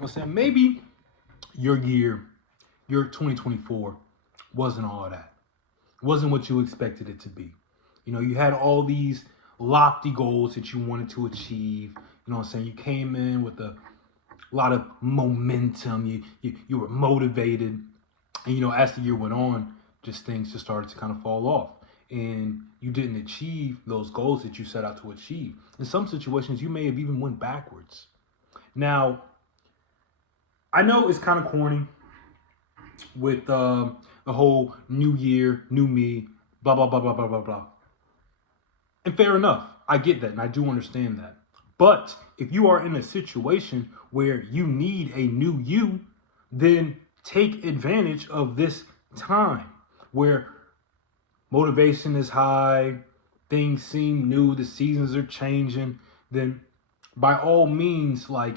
I'm saying maybe your year, your 2024 wasn't all of that. It wasn't what you expected it to be. You know, you had all these lofty goals that you wanted to achieve. You know what I'm saying? You came in with a lot of momentum. You were motivated. And, you know, as the year went on, just things just started to kind of fall off. And you didn't achieve those goals that you set out to achieve. In some situations, you may have even went backwards. Now, I know it's kind of corny with the whole new year, new me, blah, blah, blah, blah, blah, blah, blah. And fair enough. I get that and I do understand that. But if you are in a situation where you need a new you, then take advantage of this time where motivation is high, things seem new, the seasons are changing, then by all means, like,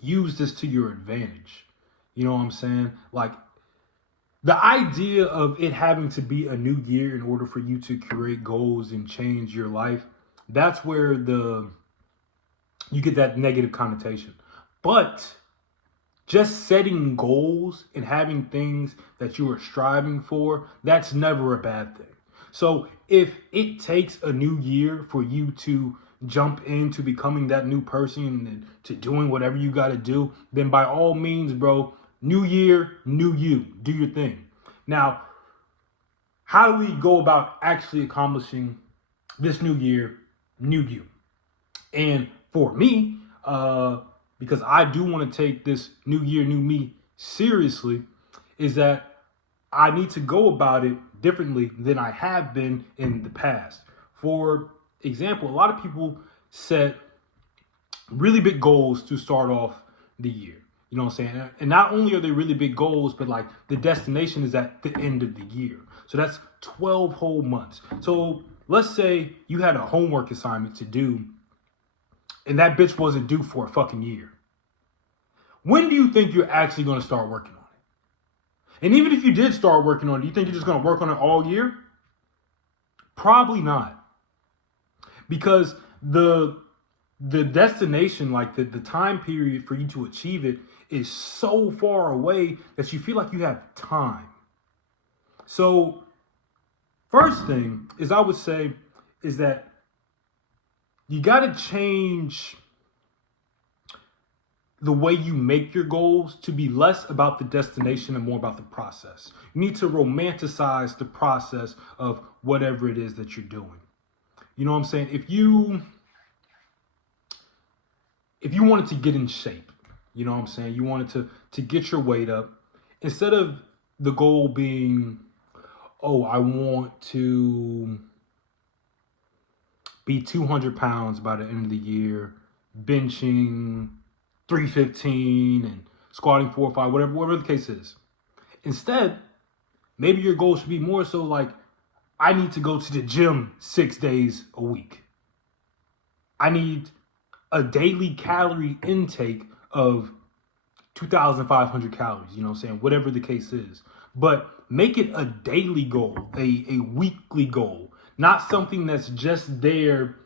use this to your advantage. You know what I'm saying? Like, the idea of it having to be a new year in order for you to create goals and change your life, that's where the you get that negative connotation. But just setting goals and having things that you are striving for, that's never a bad thing. So if it takes a new year for you to jump into becoming that new person and to doing whatever you got to do, then by all means, bro, new year, new you, do your thing. Now, how do we go about actually accomplishing this new year, new you? And for me, because I do want to take this new year, new me seriously, is that I need to go about it differently than I have been in the past. For example, a lot of people set really big goals to start off the year. You know what I'm saying? And not only are they really big goals, but like the destination is at the end of the year. So that's 12 whole months. So let's say you had a homework assignment to do and that bitch wasn't due for a fucking year. When do you think you're actually going to start working on it? And even if you did start working on it, do you think you're just going to work on it all year? Probably not. Because the destination, like the time period for you to achieve it is so far away that you feel like you have time. So first thing is I would say is that you got to change the way you make your goals to be less about the destination and more about the process. You need to romanticize the process of whatever it is that you're doing. You know what I'm saying? If you wanted to get in shape, you know what I'm saying? You wanted to get your weight up, instead of the goal being, oh, I want to be 200 pounds by the end of the year, benching 315 and squatting 4 or 5, whatever the case is. Instead, maybe your goal should be more so like, I need to go to the gym 6 days a week. I need a daily calorie intake of 2,500 calories, you know what I'm saying? Whatever the case is. But make it a daily goal, a weekly goal, not something that's just there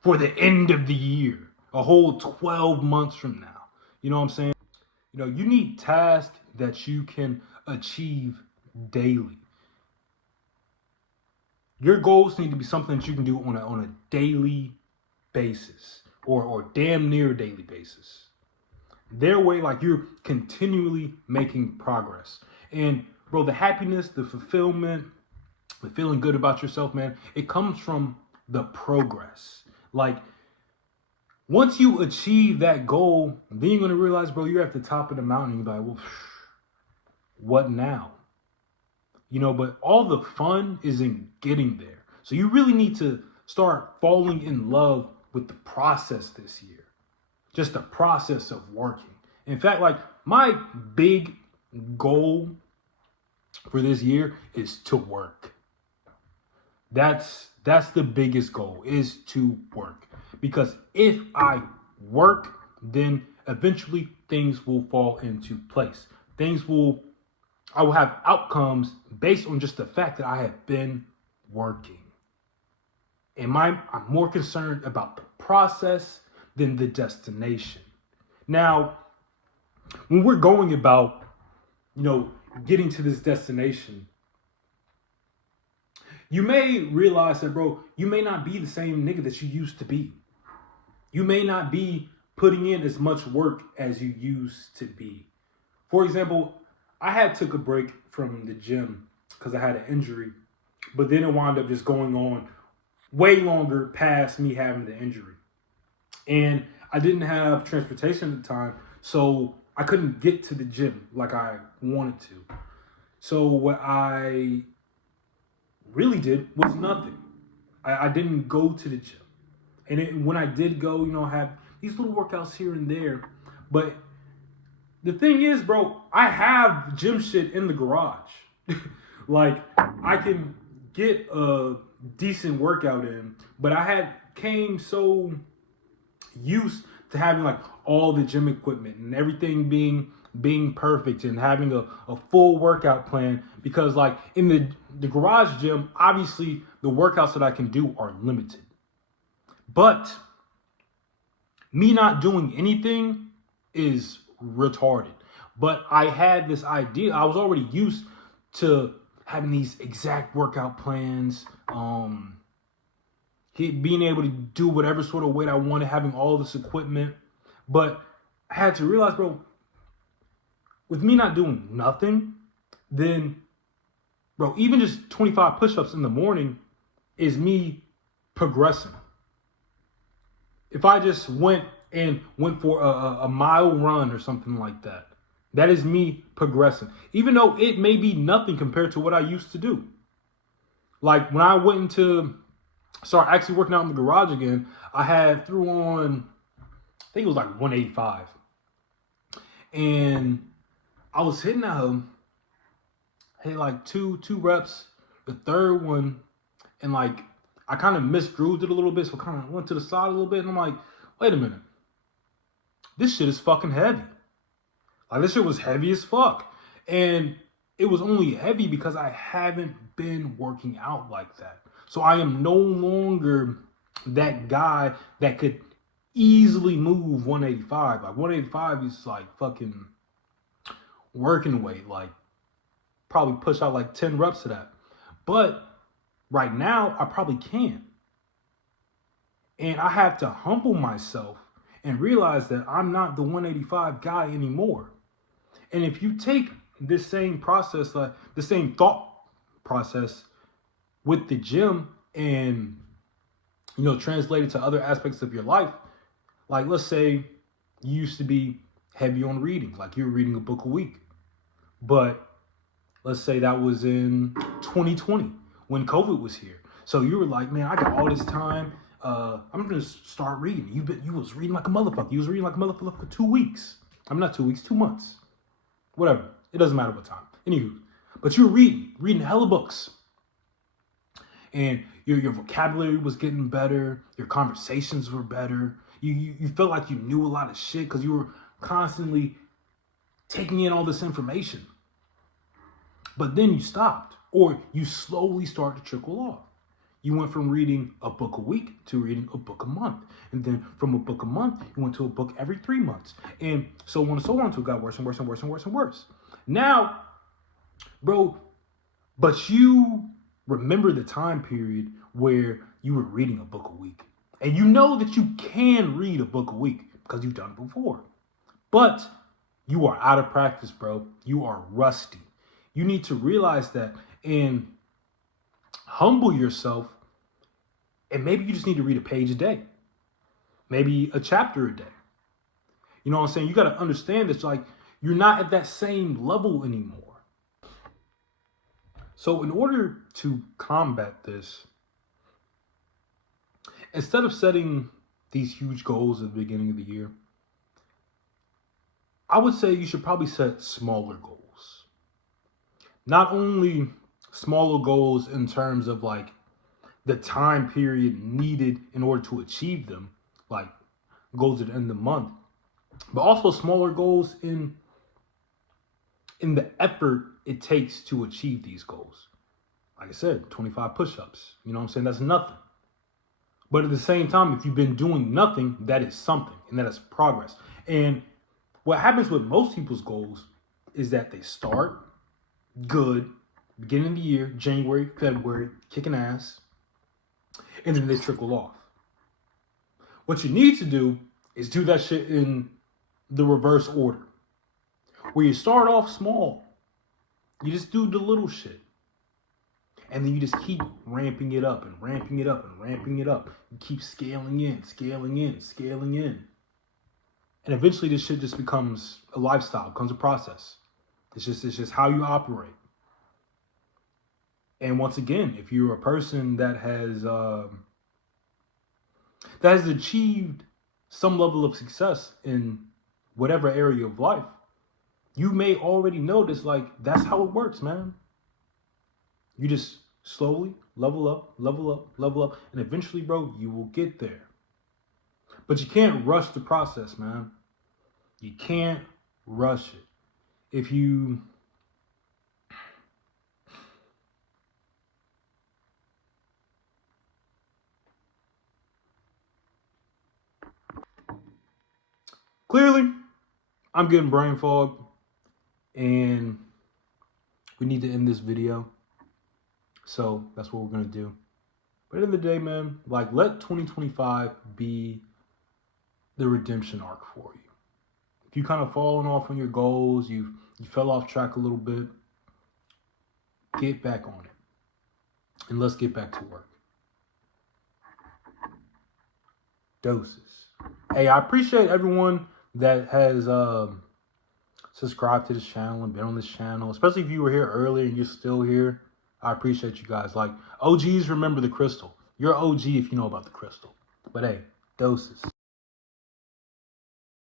for the end of the year, a whole 12 months from now. You know what I'm saying? You know, you need tasks that you can achieve daily. Your goals need to be something that you can do on a daily basis or damn near daily basis. Their way, like you're continually making progress. And bro, the happiness, the fulfillment, the feeling good about yourself, man, it comes from the progress. Like once you achieve that goal, then you're gonna realize, bro, you're at the top of the mountain. You're like, well, what now? You know, but all the fun is in getting there. So you really need to start falling in love with the process this year. Just the process of working. In fact, like my big goal for this year is to work. That's the biggest goal, is to work. Because if I work, then eventually things will fall into place. I will have outcomes based on just the fact that I have been working. I'm more concerned about the process than the destination. Now, when we're going about, getting to this destination, you may realize that, bro, you may not be the same nigga that you used to be. You may not be putting in as much work as you used to be. For example, I had took a break from the gym because I had an injury, but then it wound up just going on way longer past me having the injury. And I didn't have transportation at the time, so I couldn't get to the gym like I wanted to. So what I really did was nothing. I didn't go to the gym. And when I did go, I had these little workouts here and there. But the thing is, bro, I have gym shit in the garage. Like, I can get a decent workout in, but I came so used to having like all the gym equipment and everything being perfect and having a full workout plan, because like in the garage gym, obviously the workouts that I can do are limited. But me not doing anything is retarded. But I had this idea. I was already used to having these exact workout plans, being able to do whatever sort of weight I wanted, having all this equipment. But I had to realize, bro, with me not doing nothing, then, bro, even just 25 push-ups in the morning is me progressing. If I just went for a mile run or something like that, that is me progressing. Even though it may be nothing compared to what I used to do. Like when I went started actually working out in the garage again, I threw on, I think it was like 185. And I was hitting at him, hit like two reps, the third one, and like I kind of misgrooved it a little bit, so I kind of went to the side a little bit, and I'm like, wait a minute, this shit is fucking heavy. Like, this shit was heavy as fuck. And it was only heavy because I haven't been working out like that. So I am no longer that guy that could easily move 185. Like 185 is like fucking working weight. Like probably push out like 10 reps of that. But right now I probably can't. And I have to humble myself and realize that I'm not the 185 guy anymore. And if you take this same process, like the same thought process with the gym and, translate it to other aspects of your life, like let's say you used to be heavy on reading, like you were reading a book a week. But let's say that was in 2020 when COVID was here. So you were like, man, I got all this time. I'm going to start reading. You was reading like a motherfucker. You was reading like a motherfucker for 2 weeks. I'm not 2 weeks, 2 months. Whatever. It doesn't matter what time. Anywho. But you were reading hella books. And your vocabulary was getting better. Your conversations were better. You felt like you knew a lot of shit because you were constantly taking in all this information. But then you stopped. Or you slowly started to trickle off. You went from reading a book a week to reading a book a month. And then from a book a month, you went to a book every 3 months. And so on and so on until it got worse and worse and worse and worse and worse. Now, bro, but you remember the time period where you were reading a book a week. And you know that you can read a book a week because you've done it before. But you are out of practice, bro. You are rusty. You need to realize that and humble yourself. And maybe you just need to read a page a day. Maybe a chapter a day. You know what I'm saying? You got to understand that like you're not at that same level anymore. So in order to combat this, instead of setting these huge goals at the beginning of the year, I would say you should probably set smaller goals. Not only smaller goals in terms of like the time period needed in order to achieve them, like goals at the end of the month, but also smaller goals in the effort it takes to achieve these goals. Like I said, 25 push-ups. You know what I'm saying? That's nothing. But at the same time, if you've been doing nothing, that is something, and that is progress. And What happens with most people's goals is that they start good, beginning of the year, January, February, kicking ass, and then they trickle off. What you need to do is do that shit in the reverse order, where you start off small. You just do the little shit. And then you just keep ramping it up and ramping it up and ramping it up. You keep scaling in, scaling in, scaling in. And eventually this shit just becomes a lifestyle, becomes a process. It's just how you operate. And once again, if you're a person that has achieved some level of success in whatever area of life, you may already notice, like, that's how it works, man. You just slowly level up, level up, level up, and eventually, bro, you will get there. But you can't rush the process, man. You can't rush it. If you clearly, I'm getting brain fog, and we need to end this video. So that's what we're going to do. But at the end of the day, man, like, let 2025 be the redemption arc for you. If you kind of fallen off on your goals, you fell off track a little bit, get back on it. And let's get back to work. Doses. Hey, I appreciate everyone that has subscribed to this channel and been on this channel, especially if you were here earlier and you're still here. I appreciate you guys. Like, OGs remember the crystal. You're OG if you know about the crystal. But hey, doses.